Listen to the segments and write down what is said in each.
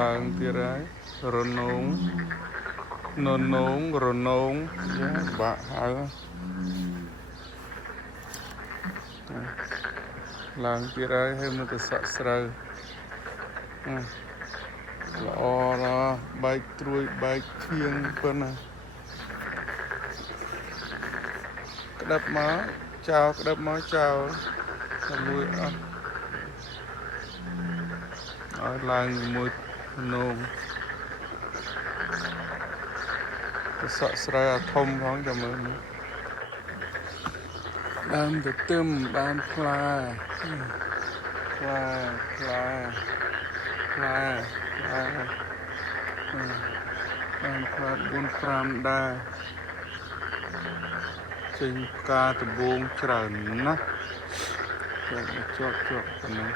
ឡើងទៀតហើយរនងននងរនងយ៉ាបាក់ហៅឡើងទៀតហើយមើលទៅសក់ស្រូវល្អណាស់បែកត្រួយបែកធៀងប៉ុណ្ណាក្តាប់មកចោលក្តាប់មកចោលតែមួយអស់ឲ្យឡើងមួយនងទៅសក់ស្រូវអាធំផងចាំមើលដើមទៅទឹមដើមផ្លែដើមផ្លែ4-5ដែរចេញផ្កាដំបងច្រើនណាស់ជាប់ប៉ុណ្ណឹង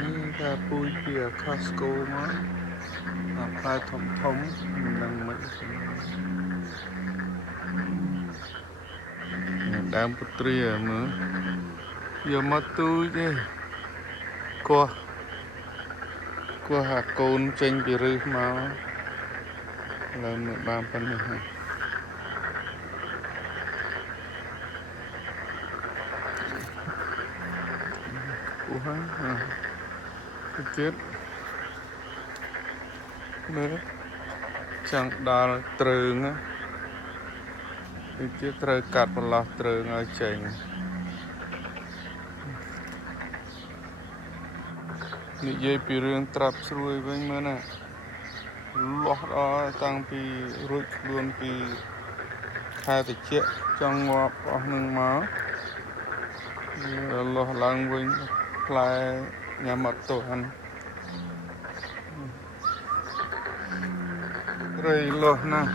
នេះថាពូជពីខុសកូមកអាផ្លែធំមិនដឹងមិនដើមពុទ្រាមើលយកមកទូចទេគោះអាកូនចេញពីឫសមកឡើងមើលបានប៉ុណ្ណេះហើយអូហើយទៀតមើលចង់ដល់ត្រើងទៀតត្រូវកាត់បន្លោះត្រើងឲ្យចេញនិយាយពីរឿងត្រាប់ស្រួយវិញមើលណាលាស់ដល់តាំងពីរួចខ្លួនពីខែតិចចង់ងាប់អស់នឹងមកលាស់ឡើងវិញផ្លែញ៉ាំអត់ទាន់រៃលាស់ណាស់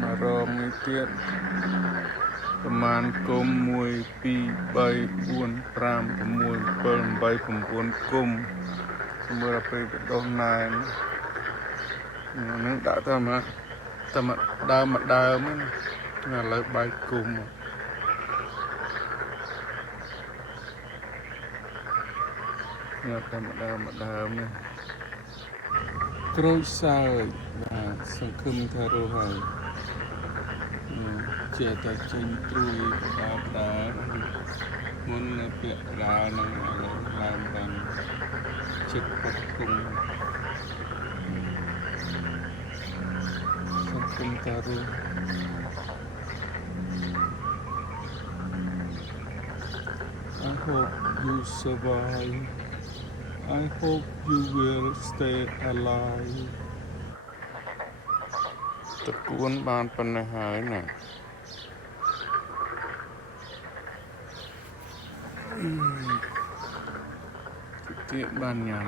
មករមនេះទៀតប្រមាណគុំ1 2 3 4 5 6 7 8 9គុំមើលទៅពេលបដោះណែននឹងដាក់ទៅមកដើមឥឡូវបែកគុំញ៉ាំតែដើមនេះក្រូចសើចបាទសង្ឃឹមថារស់ហើយជាតែចេញត្រួយបដាមុននៅពាក់ដានឹងឡើងបានចិត្តផុតគុំសង្ឃឹមថារស់ I hope you survive I hope you will stay alive តកួនបានប៉ុណ្ណេះហើយណាទៀតបានញ៉ាំ